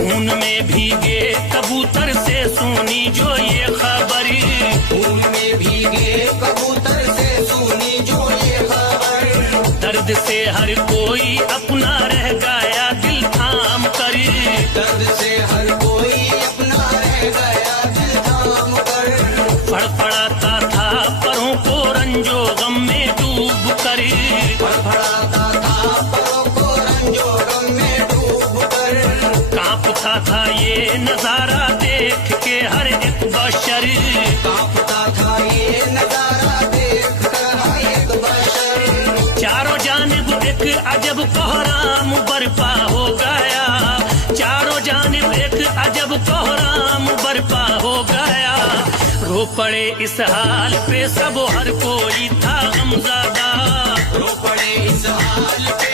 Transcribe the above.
खून में भीगे कबूतर से सुनी जो ये खबरी, खून में भीगे कबूतर से सुनी जो ये खबर। दर्द से हर कोई अपना रह गया दिल थाम कर, दर्द से हर कोई अपना रह गया दिल थाम कर। फड़फड़ाता था परों को रंजो गम में डूब कर, फड़फड़ाता था परों को रंजो गम में डूब कर। कांपता था ये नजारा देख के हर एक बशर, कांपता था ये नजारा देख कर हर एक बशर। चारों जानिब एक अजब कोहराम बर्पा हो गया, चारों जानिब एक अजब कोहराम बर्पा हो गया। रो पड़े इस हाल पे सब हर कोई था गमज़दा, रो पड़े इस हाल पे